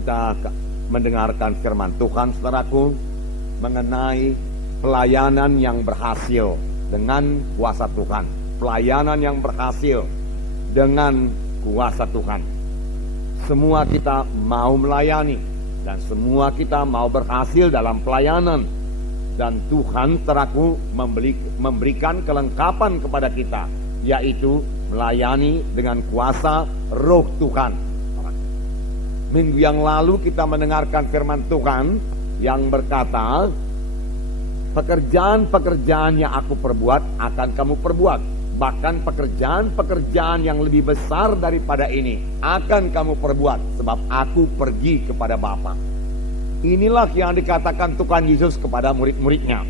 kita mendengarkan firman Tuhan, saudaraku, mengenai pelayanan yang berhasil dengan kuasa Tuhan. Pelayanan yang berhasil dengan kuasa Tuhan. Semua kita mau melayani dan semua kita mau berhasil dalam pelayanan. Dan Tuhan, saudaraku, memberikan kelengkapan kepada kita, yaitu melayani dengan kuasa Roh Tuhan. Minggu yang lalu kita mendengarkan firman Tuhan yang berkata, pekerjaan-pekerjaan yang aku perbuat akan kamu perbuat. Bahkan pekerjaan-pekerjaan yang lebih besar daripada ini akan kamu perbuat, sebab aku pergi kepada Bapa. Inilah yang dikatakan Tuhan Yesus kepada murid-muridnya.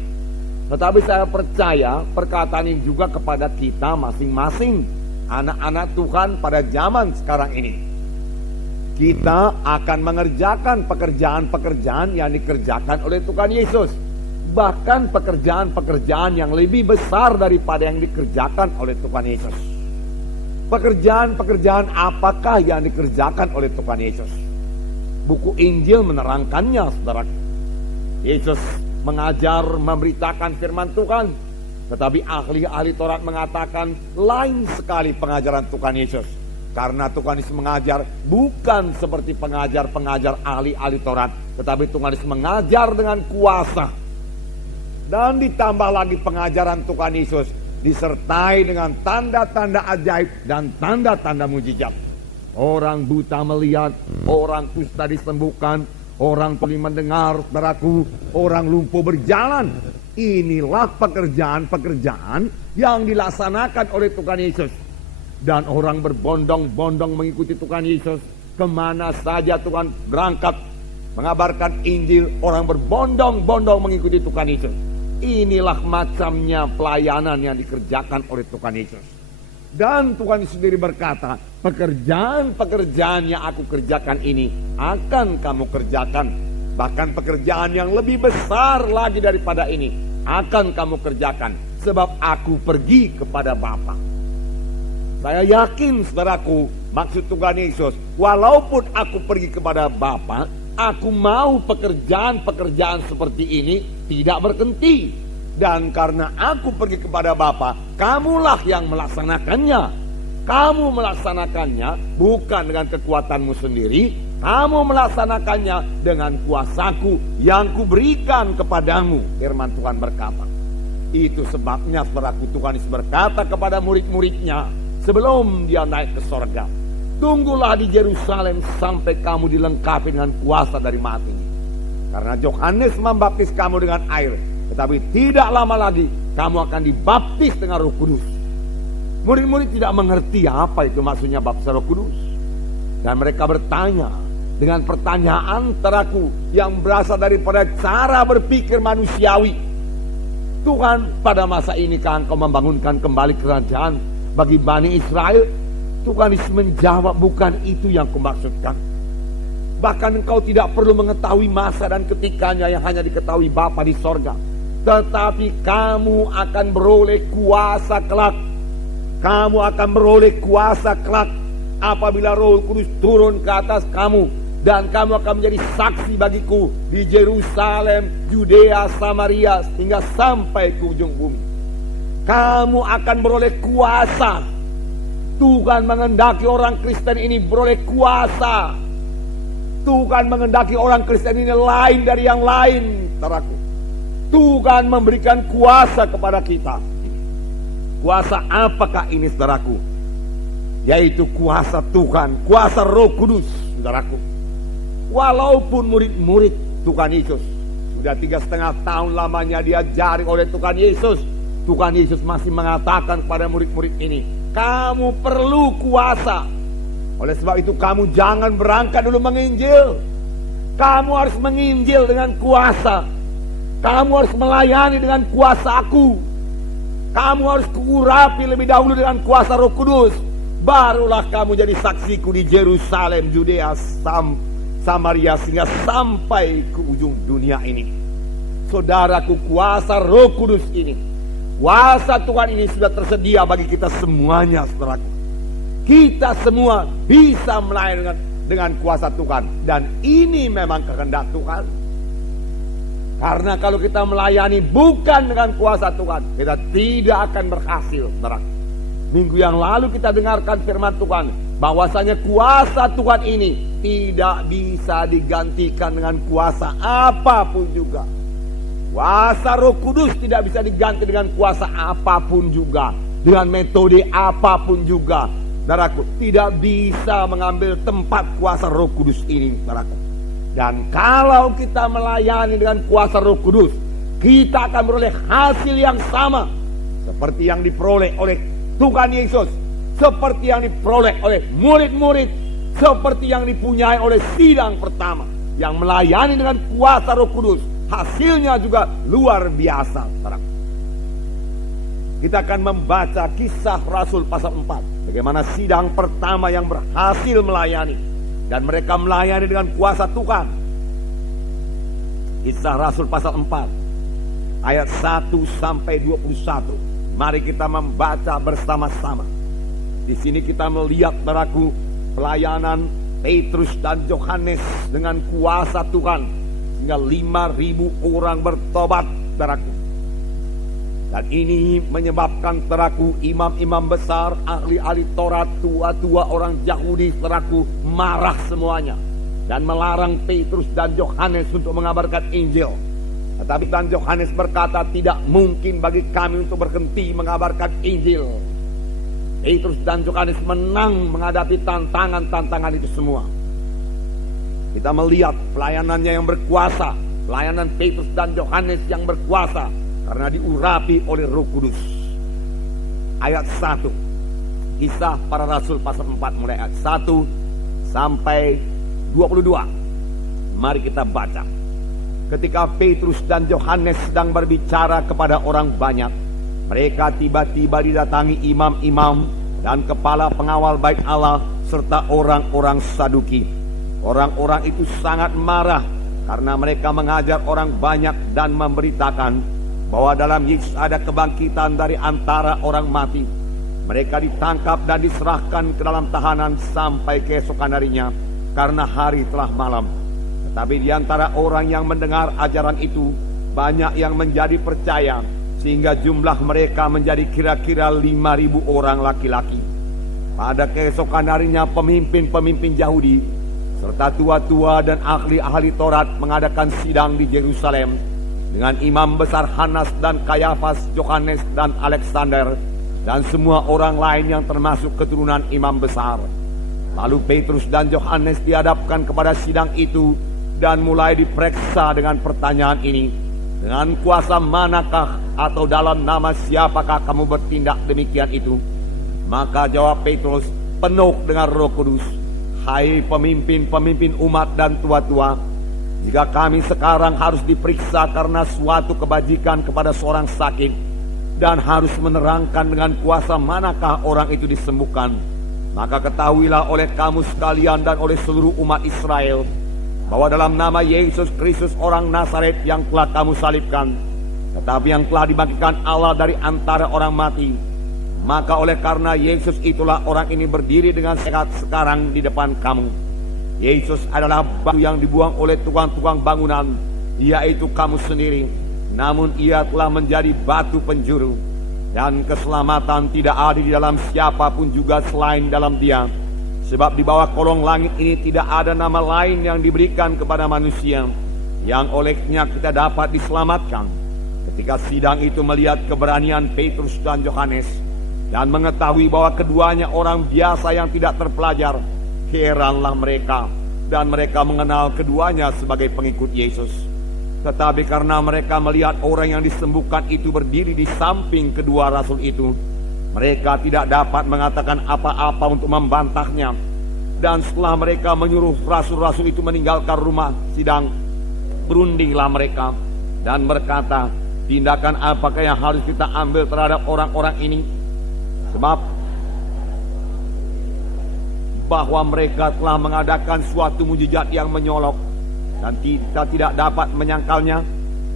Tetapi saya percaya perkataan ini juga kepada kita masing-masing, anak-anak Tuhan pada zaman sekarang ini. Kita akan mengerjakan pekerjaan-pekerjaan yang dikerjakan oleh Tuhan Yesus. Bahkan pekerjaan-pekerjaan yang lebih besar daripada yang dikerjakan oleh Tuhan Yesus. Pekerjaan-pekerjaan apakah yang dikerjakan oleh Tuhan Yesus? Buku Injil menerangkannya, saudara. Yesus mengajar, memberitakan firman Tuhan. Tetapi ahli-ahli Taurat mengatakan lain sekali pengajaran Tuhan Yesus. Karena Tuhan Yesus mengajar bukan seperti pengajar-pengajar ahli-ahli Taurat, tetapi Tuhan Yesus mengajar dengan kuasa. Dan ditambah lagi pengajaran Tuhan Yesus disertai dengan tanda-tanda ajaib dan tanda-tanda mujizat. Orang buta melihat, orang kusta disembuhkan, orang tuli mendengar, saudaraku, orang lumpuh berjalan. Inilah pekerjaan-pekerjaan yang dilaksanakan oleh Tuhan Yesus. Dan orang berbondong-bondong mengikuti Tuhan Yesus. Kemana saja Tuhan berangkat mengabarkan Injil, orang berbondong-bondong mengikuti Tuhan Yesus. Inilah macamnya pelayanan yang dikerjakan oleh Tuhan Yesus. Dan Tuhan Yesus sendiri berkata, pekerjaan-pekerjaan yang aku kerjakan ini akan kamu kerjakan. Bahkan pekerjaan yang lebih besar lagi daripada ini akan kamu kerjakan. Sebab aku pergi kepada Bapa. Saya yakin, saudaraku, maksud Tuhan Yesus, walaupun aku pergi kepada Bapa, aku mau pekerjaan-pekerjaan seperti ini tidak berhenti. Dan karena aku pergi kepada Bapa, kamulah yang melaksanakannya. Kamu melaksanakannya bukan dengan kekuatanmu sendiri. Kamu melaksanakannya dengan kuasaku yang kuberikan kepadamu. Firman Tuhan berkata. Itu sebabnya saudaraku, Tuhan Yesus berkata kepada murid-muridnya sebelum dia naik ke sorga, tunggulah di Yerusalem sampai kamu dilengkapi dengan kuasa dari mati. Karena Yohanes membaptis kamu dengan air, tetapi tidak lama lagi kamu akan dibaptis dengan Roh Kudus. Murid-murid tidak mengerti apa itu maksudnya baptis Roh Kudus. Dan mereka bertanya dengan pertanyaan teraku yang berasal daripada cara berpikir manusiawi. Tuhan, pada masa ini kan Engkau membangunkan kembali kerajaan bagi Bani Israel? Tuhan Yesus menjawab, bukan itu yang kumaksudkan. Bahkan engkau tidak perlu mengetahui masa dan ketikanya yang hanya diketahui Bapa di sorga. Tetapi kamu akan beroleh kuasa kelak. Kamu akan beroleh kuasa kelak apabila Roh Kudus turun ke atas kamu. Dan kamu akan menjadi saksi bagiku di Yerusalem, Yudea, Samaria, hingga sampai ke ujung bumi. Kamu akan beroleh kuasa. Tuhan mengendaki orang Kristen ini beroleh kuasa. Tuhan mengendaki orang Kristen ini lain dari yang lain, saudaraku. Tuhan memberikan kuasa kepada kita. Kuasa apakah ini, saudaraku? Yaitu kuasa Tuhan, kuasa Roh Kudus, saudaraku. Walaupun murid-murid Tuhan Yesus sudah 3,5 tahun lamanya diajari oleh Tuhan Yesus, Tuhan Yesus masih mengatakan kepada murid-murid ini, kamu perlu kuasa. Oleh sebab itu kamu jangan berangkat dulu menginjil. Kamu harus menginjil dengan kuasa. Kamu harus melayani dengan kuasa-Aku. Kamu harus kuurapi lebih dahulu dengan kuasa Roh Kudus. Barulah kamu jadi saksiku di Yerusalem, Yudea, Samaria, sehingga sampai ke ujung dunia ini. Saudaraku, kuasa Roh Kudus ini, kuasa Tuhan ini sudah tersedia bagi kita semuanya, saudaraku. Kita semua bisa melayani dengan kuasa Tuhan. Dan ini memang kehendak Tuhan. Karena kalau kita melayani bukan dengan kuasa Tuhan, kita tidak akan berhasil. Minggu yang lalu kita dengarkan firman Tuhan, bahwasanya kuasa Tuhan ini tidak bisa digantikan dengan kuasa apapun juga. Kuasa Roh Kudus tidak bisa diganti dengan kuasa apapun juga, dengan metode apapun juga. Saudaraku, tidak bisa mengambil tempat kuasa Roh Kudus ini, saudaraku. Dan kalau kita melayani dengan kuasa Roh Kudus, kita akan beroleh hasil yang sama seperti yang diperoleh oleh Tuhan Yesus, seperti yang diperoleh oleh murid-murid, seperti yang dipunyai oleh sidang pertama yang melayani dengan kuasa Roh Kudus. Hasilnya juga luar biasa. Kita akan membaca Kisah Rasul pasal 4, bagaimana sidang pertama yang berhasil melayani, dan mereka melayani dengan kuasa Tuhan. Kisah Rasul pasal 4 ayat 1 sampai 21. Mari kita membaca bersama-sama. Di sini kita melihat, saudaraku, pelayanan Petrus dan Yohanes dengan kuasa Tuhan, sehingga 5.000 orang bertobat, saudaraku. Dan ini menyebabkan, saudaraku, imam-imam besar, ahli-ahli Taurat, tua-tua orang Yahudi, saudaraku, marah semuanya dan melarang Petrus dan Yohanes untuk mengabarkan Injil. Tetapi dan Yohanes berkata, tidak mungkin bagi kami untuk berhenti mengabarkan Injil. Petrus dan Yohanes menang menghadapi tantangan-tantangan itu semua. Kita melihat pelayanannya yang berkuasa, pelayanan Petrus dan Yohanes yang berkuasa, karena diurapi oleh Roh Kudus. Ayat 1, Kisah Para Rasul pasal 4 mulai ayat 1 sampai 22. Mari kita baca. Ketika Petrus dan Yohanes sedang berbicara kepada orang banyak, mereka tiba-tiba didatangi imam-imam dan kepala pengawal bait Allah serta orang-orang Saduki. Orang-orang itu sangat marah karena mereka mengajar orang banyak dan memberitakan bahwa dalam Yesus ada kebangkitan dari antara orang mati. Mereka ditangkap dan diserahkan ke dalam tahanan sampai keesokan harinya, karena hari telah malam. Tetapi di antara orang yang mendengar ajaran itu, banyak yang menjadi percaya, sehingga jumlah mereka menjadi kira-kira 5.000 orang laki-laki. Pada keesokan harinya pemimpin-pemimpin Yahudi serta tua-tua dan ahli-ahli Taurat mengadakan sidang di Yerusalem dengan imam besar Hanas dan Kayafas, Yohanes dan Alexander, dan semua orang lain yang termasuk keturunan imam besar. Lalu Petrus dan Yohanes dihadapkan kepada sidang itu dan mulai diperiksa dengan pertanyaan ini, dengan kuasa manakah atau dalam nama siapakah kamu bertindak demikian itu? Maka jawab Petrus penuh dengan Roh Kudus, hai pemimpin-pemimpin umat dan tua-tua, jika kami sekarang harus diperiksa karena suatu kebajikan kepada seorang sakit, dan harus menerangkan dengan kuasa manakah orang itu disembuhkan, maka ketahuilah oleh kamu sekalian dan oleh seluruh umat Israel, bahwa dalam nama Yesus Kristus orang Nazaret yang telah kamu salibkan, tetapi yang telah dibangkitkan Allah dari antara orang mati, maka oleh karena Yesus itulah orang ini berdiri dengan sehat sekarang di depan kamu. Yesus adalah batu yang dibuang oleh tukang-tukang bangunan, yaitu kamu sendiri. Namun ia telah menjadi batu penjuru, dan keselamatan tidak ada di dalam siapapun juga selain dalam Dia. Sebab di bawah kolong langit ini tidak ada nama lain yang diberikan kepada manusia yang olehnya kita dapat diselamatkan. Ketika sidang itu melihat keberanian Petrus dan Yohanes dan mengetahui bahwa keduanya orang biasa yang tidak terpelajar, heranlah mereka, dan mereka mengenal keduanya sebagai pengikut Yesus. Tetapi karena mereka melihat orang yang disembuhkan itu berdiri di samping kedua rasul itu, mereka tidak dapat mengatakan apa-apa untuk membantahnya. Dan setelah mereka menyuruh rasul-rasul itu meninggalkan rumah sidang, berundinglah mereka dan berkata, tindakan apakah yang harus kita ambil terhadap orang-orang ini? Sebab bahwa mereka telah mengadakan suatu mujizat yang menyolok, dan kita tidak dapat menyangkalnya.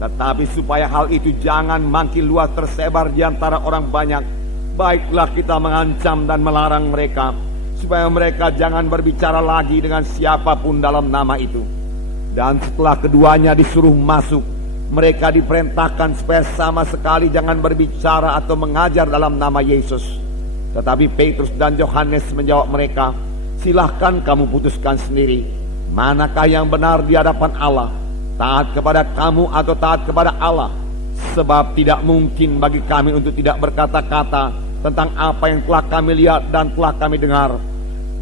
Tetapi supaya hal itu jangan makin luas tersebar di antara orang banyak, baiklah kita mengancam dan melarang mereka, supaya mereka jangan berbicara lagi dengan siapapun dalam nama itu. Dan setelah keduanya disuruh masuk, mereka diperintahkan supaya sama sekali jangan berbicara atau mengajar dalam nama Yesus. Tetapi Petrus dan Yohanes menjawab mereka, "Silahkan kamu putuskan sendiri, manakah yang benar di hadapan Allah, taat kepada kamu atau taat kepada Allah? Sebab tidak mungkin bagi kami untuk tidak berkata-kata tentang apa yang telah kami lihat dan telah kami dengar."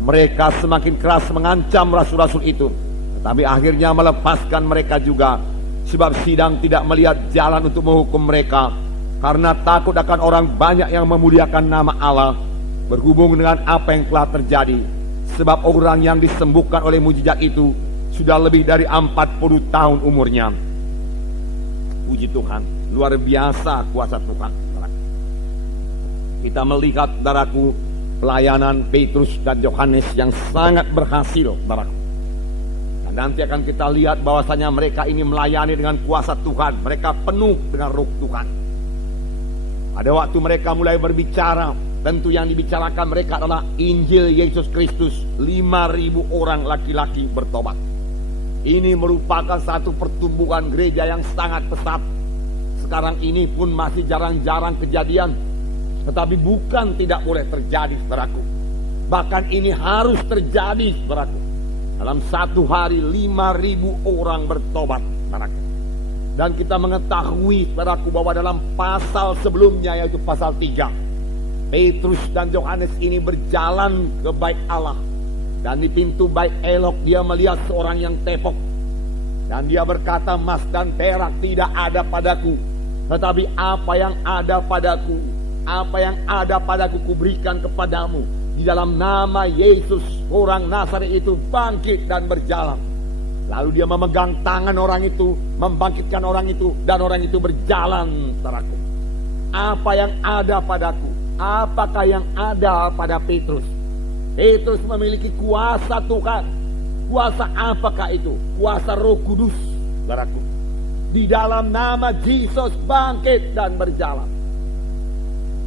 Mereka semakin keras mengancam rasul-rasul itu, tetapi akhirnya melepaskan mereka juga, sebab sidang tidak melihat jalan untuk menghukum mereka, karena takut akan orang banyak yang memuliakan nama Allah berhubung dengan apa yang telah terjadi. Sebab orang yang disembuhkan oleh mujizat itu sudah lebih dari 40 tahun umurnya. Puji Tuhan, luar biasa kuasa Tuhan. Kita melihat, saudaraku, pelayanan Petrus dan Yohanes yang sangat berhasil, saudaraku. Dan nanti akan kita lihat bahwasanya mereka ini melayani dengan kuasa Tuhan. Mereka penuh dengan roh Tuhan. Pada waktu mereka mulai berbicara, tentu yang dibicarakan mereka adalah Injil Yesus Kristus. 5.000 orang laki-laki bertobat. Ini merupakan satu pertumbuhan gereja yang sangat pesat. Sekarang ini pun masih jarang-jarang kejadian, tetapi bukan tidak boleh terjadi, saudaraku. Bahkan ini harus terjadi, saudaraku. Dalam satu hari 5.000 orang bertobat, saudaraku. Dan kita mengetahui, saudaraku, bahwa dalam pasal sebelumnya, yaitu pasal 3, Petrus dan Yohanes ini berjalan ke bait Allah. Dan di pintu bait Elok dia melihat seorang yang tepok. Dan dia berkata, "Emas dan perak tidak ada padaku, tetapi apa yang ada padaku, apa yang ada padaku kuberikan kepadamu. Di dalam nama Yesus, orang Nazaret itu bangkit dan berjalan." Lalu dia memegang tangan orang itu, membangkitkan orang itu, dan orang itu berjalan, saudaraku. Apa yang ada padaku? Apakah yang ada pada Petrus? Petrus memiliki kuasa Tuhan. Kuasa apakah itu? Kuasa Roh Kudus, saudaraku. Di dalam nama Yesus bangkit dan berjalan.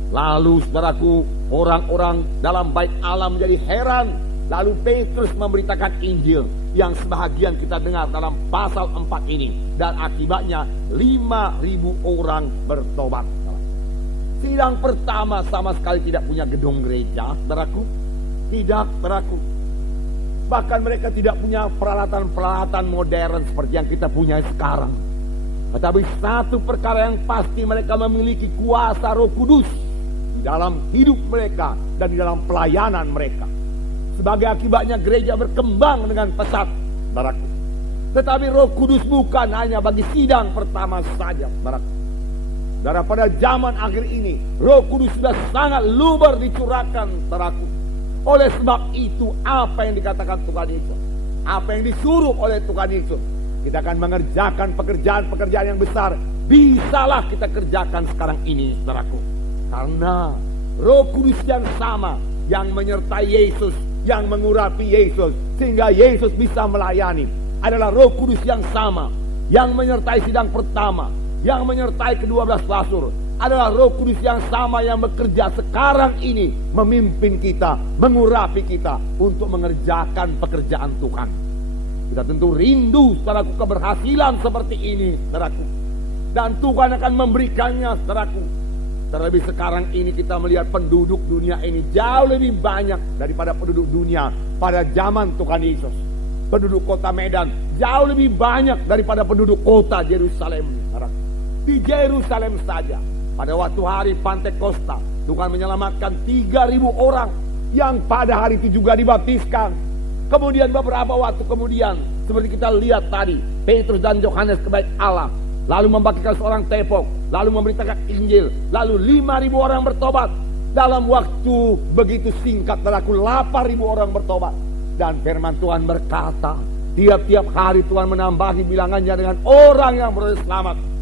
Lalu, saudaraku, orang-orang dalam bait Allah menjadi heran. Lalu Petrus memberitakan Injil yang sebahagian kita dengar dalam pasal 4 ini. Dan akibatnya 5.000 orang bertobat. Sidang pertama sama sekali tidak punya gedung gereja, saudaraku. Tidak, saudaraku. Bahkan mereka tidak punya peralatan-peralatan modern seperti yang kita punya sekarang. Tetapi satu perkara yang pasti, mereka memiliki kuasa Roh Kudus dalam hidup mereka dan di dalam pelayanan mereka. Sebagai akibatnya gereja berkembang dengan pesat, saudaraku. Tetapi Roh Kudus bukan hanya bagi sidang pertama saja, saudaraku. Saudara, pada zaman akhir ini Roh Kudus sudah sangat luber dicurahkan, saudaraku. Oleh sebab itu, apa yang dikatakan Tuhan Yesus, apa yang disuruh oleh Tuhan Yesus, kita akan mengerjakan pekerjaan-pekerjaan yang besar. Bisalah kita kerjakan sekarang ini, saudaraku. Karena Roh Kudus yang sama, yang menyertai Yesus, yang mengurapi Yesus, sehingga Yesus bisa melayani, adalah Roh Kudus yang sama, yang menyertai sidang pertama, yang menyertai ke-12 rasul, adalah Roh Kudus yang sama yang bekerja sekarang ini, memimpin kita, mengurapi kita untuk mengerjakan pekerjaan Tuhan. Kita tentu rindu, saudaraku, keberhasilan seperti ini, saudaraku. Dan Tuhan akan memberikannya, saudaraku. Terlebih sekarang ini kita melihat penduduk dunia ini jauh lebih banyak daripada penduduk dunia pada zaman Tuhan Yesus. Penduduk kota Medan jauh lebih banyak daripada penduduk kota Yerusalem. Di Yerusalem saja, pada waktu hari Pantekosta, Tuhan menyelamatkan 3.000 orang yang pada hari itu juga dibaptiskan. Kemudian beberapa waktu kemudian, seperti kita lihat tadi, Petrus dan Yohanes ke bait Allah, lalu membangkitkan seorang tepok, lalu memberitakan Injil, lalu 5.000 orang bertobat. Dalam waktu begitu singkat, saudaraku, 8.000 orang bertobat. Dan firman Tuhan berkata, tiap-tiap hari Tuhan menambahi bilangannya dengan orang yang beroleh selamat.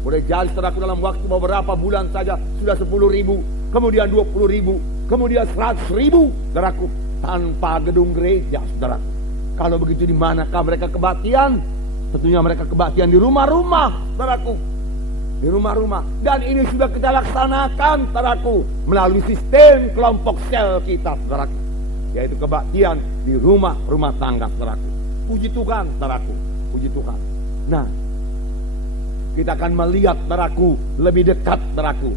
Boleh jadi, saudaraku, dalam waktu beberapa bulan saja sudah 10.000, kemudian 20.000, kemudian 100.000, saudaraku, tanpa gedung gereja, saudaraku. Kalau begitu, di manakah mereka kebaktian? Tentunya mereka kebaktian di rumah-rumah, saudaraku. Di rumah-rumah. Dan ini sudah kita laksanakan, saudaraku, melalui sistem kelompok sel kita, saudaraku. yaitu kebaktian di rumah-rumah tangga, saudaraku. Puji Tuhan, saudaraku. Puji Tuhan. Nah, kita akan melihat, saudaraku, lebih dekat, saudaraku,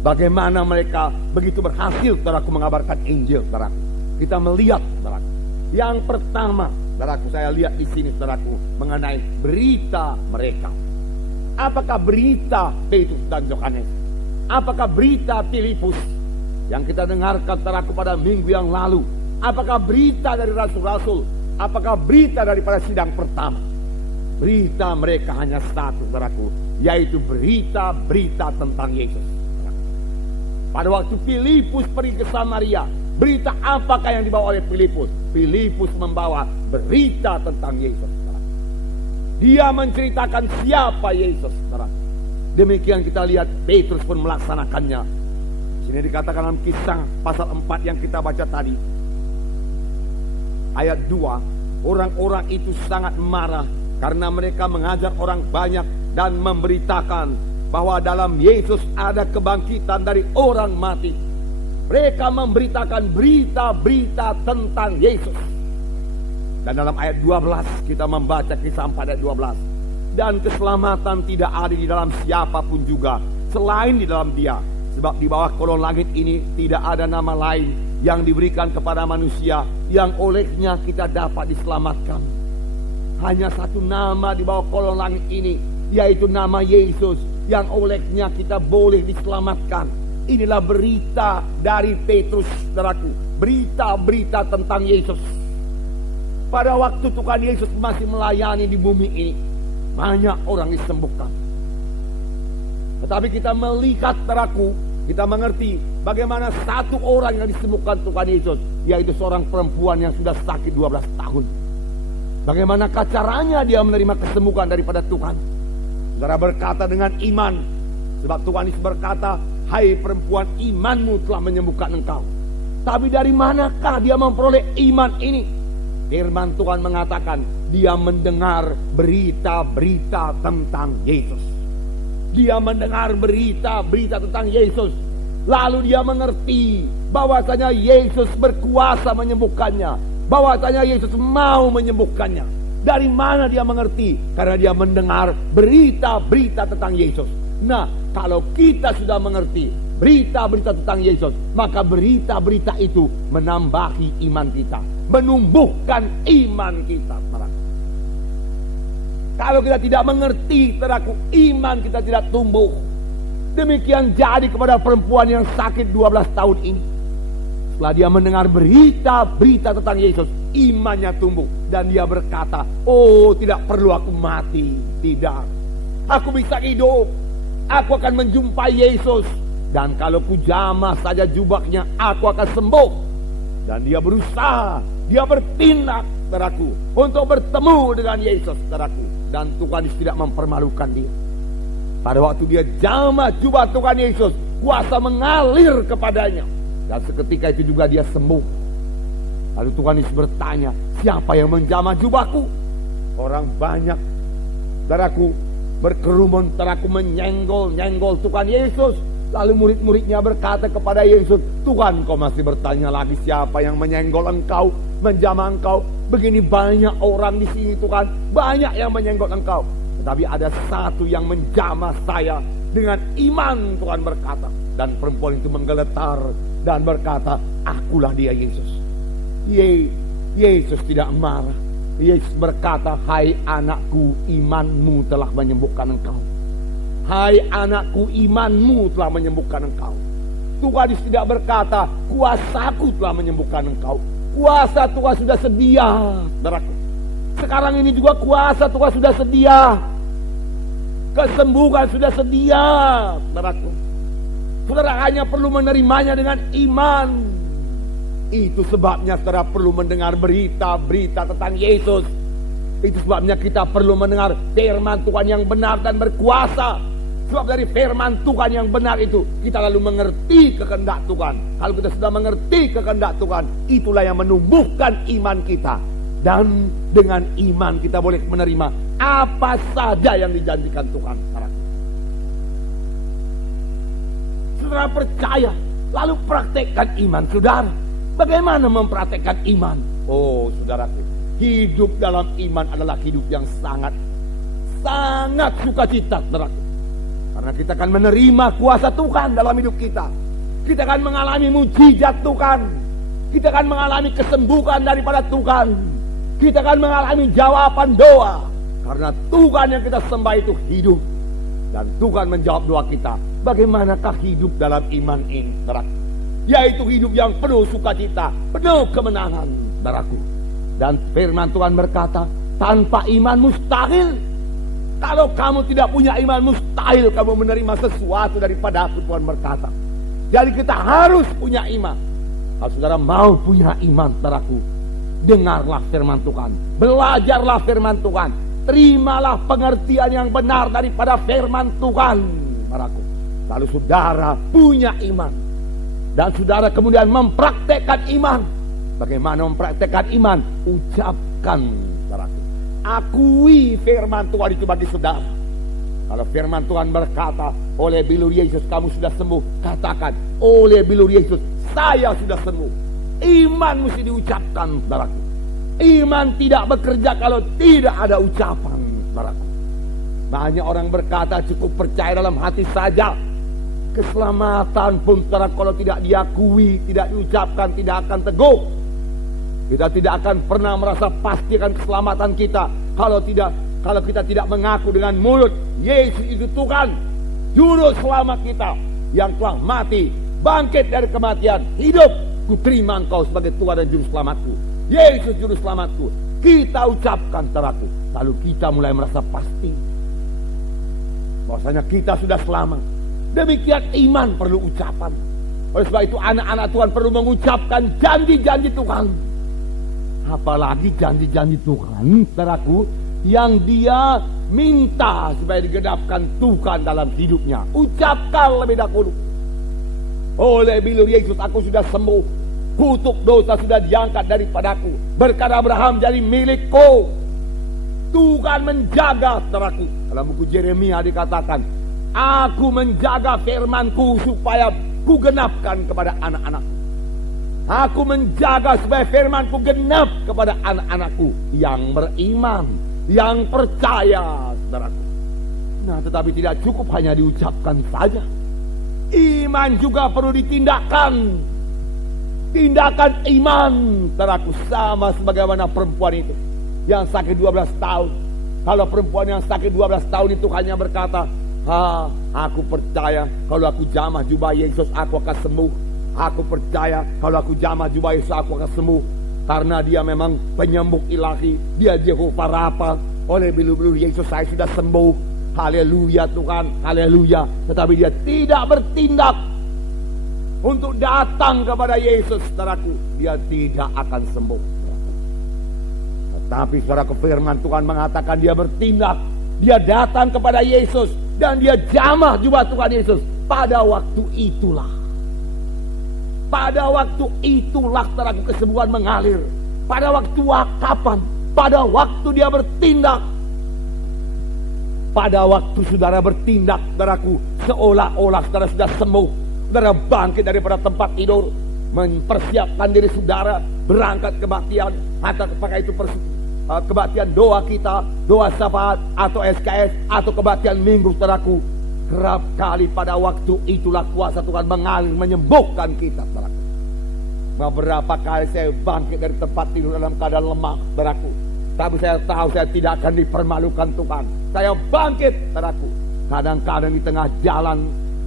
bagaimana mereka begitu berhasil, saudaraku, mengabarkan Injil, saudaraku. Kita melihat, saudaraku. Yang pertama, saudaraku, saya lihat di sini, saudaraku, mengenai berita mereka. Apakah berita Petrus dan Yohanes? Apakah berita Filipus yang kita dengarkan, saudaraku, pada minggu yang lalu? Apakah berita dari rasul-rasul? Apakah berita daripada sidang pertama? Berita mereka hanya satu, saudaraku, yaitu berita-berita tentang Yesus. Pada waktu Filipus pergi ke Samaria, berita apakah yang dibawa oleh Filipus? Filipus membawa berita tentang Yesus. Dia menceritakan siapa Yesus. Demikian kita lihat Petrus pun melaksanakannya. Sini dikatakan dalam Kisah pasal 4 yang kita baca tadi, ayat 2, orang-orang itu sangat marah karena mereka mengajar orang banyak dan memberitakan bahwa dalam Yesus ada kebangkitan dari orang mati. Mereka memberitakan berita-berita tentang Yesus. Dan dalam ayat 12 kita membaca Kisah 4 ayat 12. Dan keselamatan tidak ada di dalam siapapun juga selain di dalam Dia. Sebab di bawah kolong langit ini tidak ada nama lain yang diberikan kepada manusia yang olehnya kita dapat diselamatkan. Hanya satu nama di bawah kolong langit ini, yaitu nama Yesus, yang olehnya kita boleh diselamatkan. Inilah berita dari Petrus, saudaraku. Berita-berita tentang Yesus. Pada waktu Tuhan Yesus masih melayani di bumi ini, banyak orang disembuhkan. Tetapi kita melihat, saudaraku, kita mengerti bagaimana satu orang yang disembuhkan Tuhan Yesus, yaitu seorang perempuan yang sudah sakit 12 tahun. Bagaimana caranya dia menerima kesembuhan daripada Tuhan? Saudara berkata dengan iman. Sebab Tuhan Yesus berkata, hai perempuan, imanmu telah menyembuhkan engkau. Tapi dari manakah dia memperoleh iman ini? Firman Tuhan mengatakan, dia mendengar berita-berita tentang Yesus. Dia mendengar berita-berita tentang Yesus. Lalu dia mengerti bahwasanya Yesus berkuasa menyembuhkannya. Bahwasanya Yesus mau menyembuhkannya. Dari mana dia mengerti? Karena dia mendengar berita-berita tentang Yesus. Nah, kalau kita sudah mengerti berita-berita tentang Yesus, maka berita-berita itu menambahi iman kita, menumbuhkan iman kita. Kalau kita tidak mengerti, saudaraku, iman kita tidak tumbuh. Demikian jadi kepada perempuan yang sakit 12 tahun ini. Setelah dia mendengar berita-berita tentang Yesus, imannya tumbuh. Dan dia berkata, oh, tidak perlu aku mati. Tidak, aku bisa hidup. Aku akan menjumpai Yesus. Dan kalau ku jamah saja jubahnya, aku akan sembuh. Dan dia berusaha, dia bertindak, saudaraku, untuk bertemu dengan Yesus, saudaraku. Dan Tuhan Yesus tidak mempermalukan dia. Pada waktu dia jamah jubah Tuhan Yesus, kuasa mengalir kepadanya. Dan seketika itu juga dia sembuh. Lalu Tuhan Yesus bertanya, siapa yang menjamah jubahku? Orang banyak, saudaraku, berkerumun, saudaraku, menyenggol Tuhan Yesus. Lalu murid-muridnya berkata kepada Yesus, Tuhan, kau masih bertanya lagi siapa yang menyenggol engkau, menjamah engkau? Begini banyak orang di sini, Tuhan, banyak yang menyenggol engkau. Tetapi ada satu yang menjamah saya dengan iman, Tuhan berkata. Dan perempuan itu menggeletar dan berkata, akulah dia Yesus. Yesus tidak marah. Yesus berkata, hai anakku, imanmu telah menyembuhkan engkau. Hai anakku, imanmu telah menyembuhkan engkau. Tuhan Yesus tidak berkata, kuasaku telah menyembuhkan engkau. Kuasa Tuhan sudah sedia, saudaraku. Sekarang ini juga kuasa Tuhan sudah sedia. Kesembuhan sudah sedia, saudaraku. Saudara hanya perlu menerimanya dengan iman. Itu sebabnya saudara perlu mendengar berita-berita tentang Yesus. Itu sebabnya kita perlu mendengar firman Tuhan yang benar dan berkuasa. Sebab dari firman Tuhan yang benar itu, kita lalu mengerti kehendak Tuhan. Kalau kita sudah mengerti kehendak Tuhan, itulah yang menumbuhkan iman kita. Dan dengan iman kita boleh menerima apa saja yang dijanjikan Tuhan. Saudara percaya, lalu praktekkan iman saudara. Bagaimana mempraktekkan iman? Oh saudaraku, hidup dalam iman adalah hidup yang sangat sukacita, saudaraku. Karena kita akan menerima kuasa Tuhan dalam hidup kita. Kita akan mengalami mujizat Tuhan. Kita akan mengalami kesembuhan daripada Tuhan. Kita akan mengalami jawaban doa. Karena Tuhan yang kita sembah itu hidup. Dan Tuhan menjawab doa kita. Bagaimanakah hidup dalam iman ini, saudaraku? Yaitu hidup yang penuh sukacita, penuh kemenangan, saudaraku. Dan firman Tuhan berkata, tanpa iman mustahil. Kalau kamu tidak punya iman, mustahil kamu menerima sesuatu daripada aku, Tuhan berkata. Jadi kita harus punya iman. Kalau saudara mau punya iman, saudaraku, dengarlah firman Tuhan. Belajarlah firman Tuhan. Terimalah pengertian yang benar daripada firman Tuhan, saudaraku. Lalu saudara punya iman. Dan saudara kemudian mempraktekkan iman. Bagaimana mempraktekkan iman? Ucapkan, saudaraku. Akui firman Tuhan itu bagi saudara. Kalau firman Tuhan berkata, oleh bilur Yesus kamu sudah sembuh, katakan, oleh bilur Yesus saya sudah sembuh. Iman mesti diucapkan, saudaraku. Iman tidak bekerja kalau tidak ada ucapan, saudaraku. Banyak orang berkata cukup percaya dalam hati saja. Keselamatan pun, saudara, kalau tidak diakui, tidak diucapkan, tidak akan teguh. Kita tidak akan pernah merasa pasti akan keselamatan kita kalau kita tidak mengaku dengan mulut Yesus itu Tuhan, juru selamat kita yang telah mati, bangkit dari kematian, hidup. Ku terima Engkau sebagai Tuhan dan juru selamatku. Yesus juru selamatku. Kita ucapkan, saudaraku. Lalu kita mulai merasa pasti bahwasanya kita sudah selamat. Demikian iman perlu ucapan. Oleh sebab itu anak-anak Tuhan perlu mengucapkan janji-janji Tuhan. Apalagi janji-janji Tuhan, saudaraku, yang dia minta supaya digenapkan Tuhan dalam hidupnya. Ucapkan lebih dahulu. Oleh bilur Yesus aku sudah sembuh. Kutuk dosa sudah diangkat daripadaku. Berkat Abraham jadi milikku. Tuhan menjaga, saudaraku. Dalam buku Yeremia dikatakan, aku menjaga firmanku supaya ku genapkan kepada anak-anakku. Aku menjaga supaya firmanku genap kepada anak-anakku yang beriman, yang percaya, saudaraku. Nah, tetapi tidak cukup hanya diucapkan saja. Iman juga perlu ditindakkan. Tindakan iman, saudaraku, sama sebagaimana perempuan itu yang sakit 12 tahun. Kalau perempuan yang sakit 12 tahun itu hanya berkata, aku percaya kalau aku jamah jubah Yesus aku akan sembuh. Aku percaya kalau aku jamah jubah Yesus aku akan sembuh. Karena dia memang penyembuh ilahi. Dia Jehovah Rafa. Oleh bilur-bilur Yesus saya sudah sembuh. Haleluya Tuhan, haleluya. Tetapi dia tidak bertindak untuk datang kepada Yesus, saudaraku. Dia tidak akan sembuh. Tetapi saudaraku, firman Tuhan mengatakan dia bertindak. Dia datang kepada Yesus dan dia jamah jubah Tuhan Yesus. Pada waktu itulah, saudaraku, kesembuhan mengalir. Pada waktu kapan? Pada waktu dia bertindak. Pada waktu saudara bertindak, saudaraku, seolah-olah saudara sudah sembuh. Saudara bangkit daripada tempat tidur, mempersiapkan diri saudara berangkat kebaktian, atau apakah itu kebaktian doa kita, doa syafaat atau SKS atau kebaktian minggu, saudaraku. Kerap kali pada waktu itulah kuasa Tuhan mengalir menyembuhkan kita, saudaraku. Beberapa kali saya bangkit dari tempat tidur dalam keadaan lemah, saudaraku. Tapi saya tahu saya tidak akan dipermalukan Tuhan. Saya bangkit, saudaraku. Kadang-kadang di tengah jalan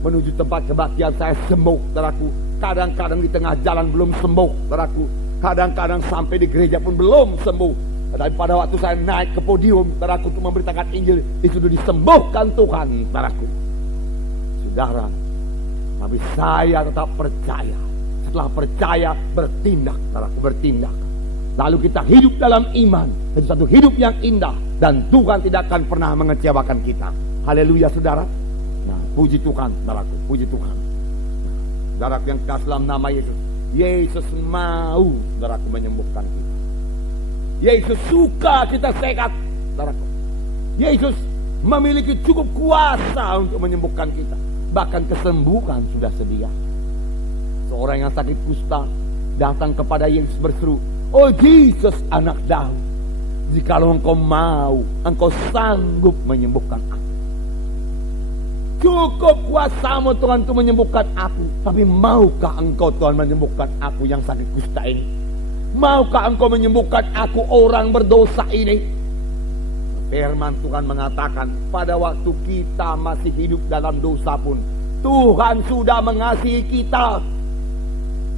menuju tempat kebaktian saya sembuh, saudaraku. Kadang-kadang di tengah jalan belum sembuh, saudaraku. Kadang-kadang sampai di gereja pun belum sembuh. Tapi pada waktu saya naik ke podium, saudaraku, untuk memberitakan Injil, itu sudah disembuhkan Tuhan, saudaraku. Saudara, tapi saya tetap percaya. Setelah percaya, bertindak, saudaraku, bertindak. Lalu kita hidup dalam iman. Itu satu hidup yang indah. Dan Tuhan tidak akan pernah mengecewakan kita. Haleluya, saudara. Nah, puji Tuhan, saudaraku, puji Tuhan. Nah, saudaraku yang kasih dalam nama Yesus. Yesus mau, saudaraku, menyembuhkan kita. Yesus suka kita sehat, saudaraku. Yesus memiliki cukup kuasa untuk menyembuhkan kita. Bahkan kesembuhan sudah sedia. Seorang yang sakit kusta, datang kepada Yesus berseru, "Oh Yesus, anak Daud, jikalau engkau mau, engkau sanggup menyembuhkan aku. Cukup kuasamu Tuhan untuk menyembuhkan aku. Tapi maukah engkau Tuhan menyembuhkan aku yang sakit kusta ini? Maukah engkau menyembuhkan aku orang berdosa ini?" Firman Tuhan mengatakan, pada waktu kita masih hidup dalam dosa pun, Tuhan sudah mengasihi kita.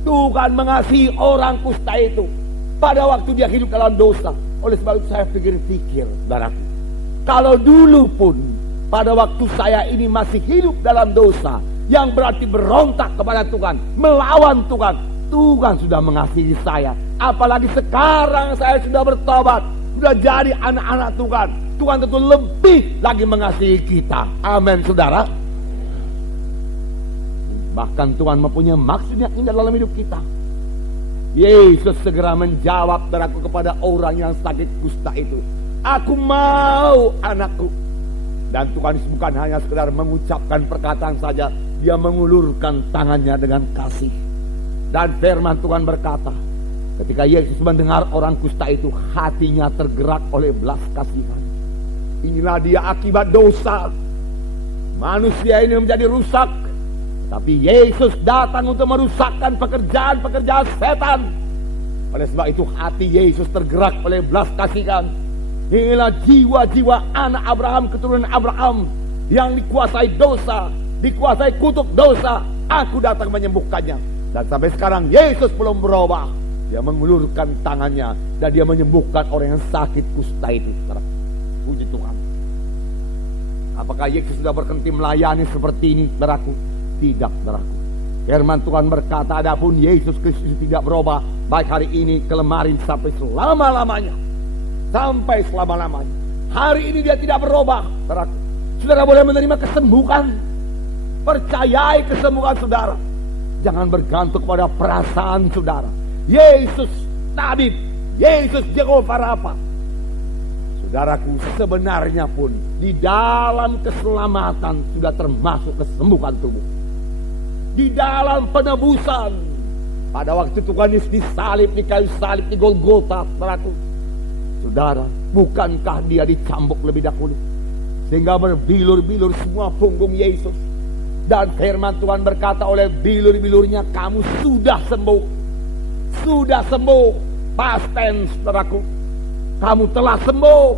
Tuhan mengasihi orang kusta itu pada waktu dia hidup dalam dosa. Oleh sebab itu saya pikir-pikir, saudaraku, kalau dulu pun pada waktu saya ini masih hidup dalam dosa, yang berarti berontak kepada Tuhan, melawan Tuhan, Tuhan sudah mengasihi saya. Apalagi sekarang saya sudah bertobat, sudah jadi anak-anak Tuhan, Tuhan tentu lebih lagi mengasihi kita. Amin, saudara. Bahkan Tuhan mempunyai maksud yang indah dalam hidup kita. Yesus segera menjawab, saudaraku, kepada orang yang sakit kusta itu, "Aku mau, anakku." Dan Tuhan bukan hanya sekedar mengucapkan perkataan saja, dia mengulurkan tangannya dengan kasih. Dan firman Tuhan berkata, ketika Yesus mendengar orang kusta itu, hatinya tergerak oleh belas kasihan. Inilah dia akibat dosa. Manusia ini menjadi rusak, tapi Yesus datang untuk merusakkan pekerjaan-pekerjaan setan. Oleh sebab itu hati Yesus tergerak oleh belas kasihan. Inilah jiwa-jiwa anak Abraham, keturunan Abraham, yang dikuasai dosa, dikuasai kutuk dosa. Aku datang menyembuhkannya. Dan sampai sekarang Yesus belum berubah. Dia mengulurkan tangannya dan dia menyembuhkan orang yang sakit kusta itu. Puji Tuhan. Apakah Yesus sudah berhenti melayani seperti ini, saudaraku? Tidak, saudaraku. Firman Tuhan berkata, adapun Yesus Kristus tidak berubah, baik hari ini, kemarin, sampai selama-lamanya. Sampai selama-lamanya. Hari ini dia tidak berubah, saudaraku. Saudara boleh menerima kesembuhan. Percayai kesembuhan saudara. Jangan bergantung pada perasaan saudara. Yesus tabib, Yesus Jehovah Rafa. Saudaraku, sebenarnya pun di dalam keselamatan sudah termasuk kesembuhan tubuh. Di dalam penebusan, pada waktu Tuhan Yesus disalib, di kayu salib, di Golgota, saudaraku, saudara, bukankah dia dicambuk lebih dahulu sehingga berbilur-bilur semua punggung Yesus? Dan firman Tuhan berkata, oleh bilur-bilurnya kamu sudah sembuh. Sudah sembuh. Past tense, saudaraku. Kamu telah sembuh.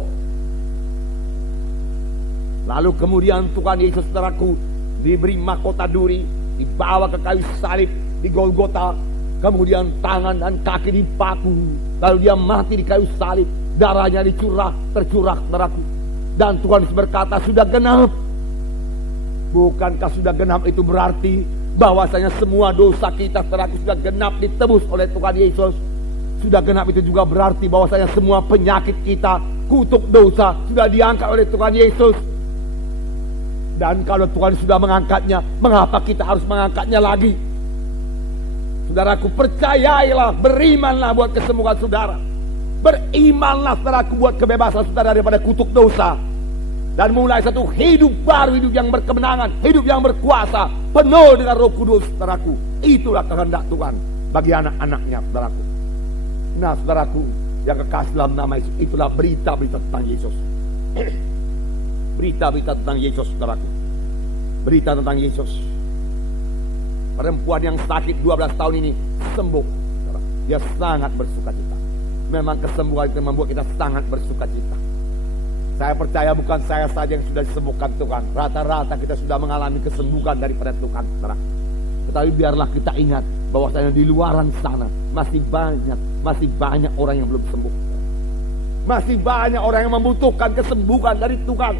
Lalu kemudian Tuhan Yesus, saudaraku, diberi mahkota duri, dibawa ke kayu salib di Golgota, kemudian tangan dan kaki dipaku, lalu dia mati di kayu salib, darahnya tercurah, saudaraku. Dan Tuhan Yesus berkata, sudah genap. Bukankah sudah genap itu berarti bahwasanya semua dosa kita, saudaraku, sudah genap ditebus oleh Tuhan Yesus? Sudah genap itu juga berarti bahwasanya semua penyakit kita, kutuk dosa, sudah diangkat oleh Tuhan Yesus. Dan kalau Tuhan sudah mengangkatnya, mengapa kita harus mengangkatnya lagi? Saudaraku, percayailah, berimanlah buat kesembuhan saudara. Berimanlah, saudaraku, buat kebebasan saudara daripada kutuk dosa. Dan mulai satu hidup baru, hidup yang berkemenangan, hidup yang berkuasa, penuh dengan Roh Kudus, saudaraku. Itulah kehendak Tuhan bagi anak-anaknya, saudaraku. Nah, saudaraku, yang kekasih dalam nama Yesus, itulah berita-berita tentang Yesus. Berita-berita tentang Yesus, saudaraku. Berita tentang Yesus. Perempuan yang sakit 12 tahun ini sembuh, saudaraku. Dia sangat bersukacita. Memang kesembuhan itu membuat kita sangat bersukacita. Saya percaya bukan saya saja yang sudah disembuhkan Tuhan. Rata-rata kita sudah mengalami kesembuhan daripada Tuhan, saudara. Tetapi biarlah kita ingat bahwasanya di luaran sana masih banyak orang yang belum sembuh. Masih banyak orang yang membutuhkan kesembuhan dari Tuhan.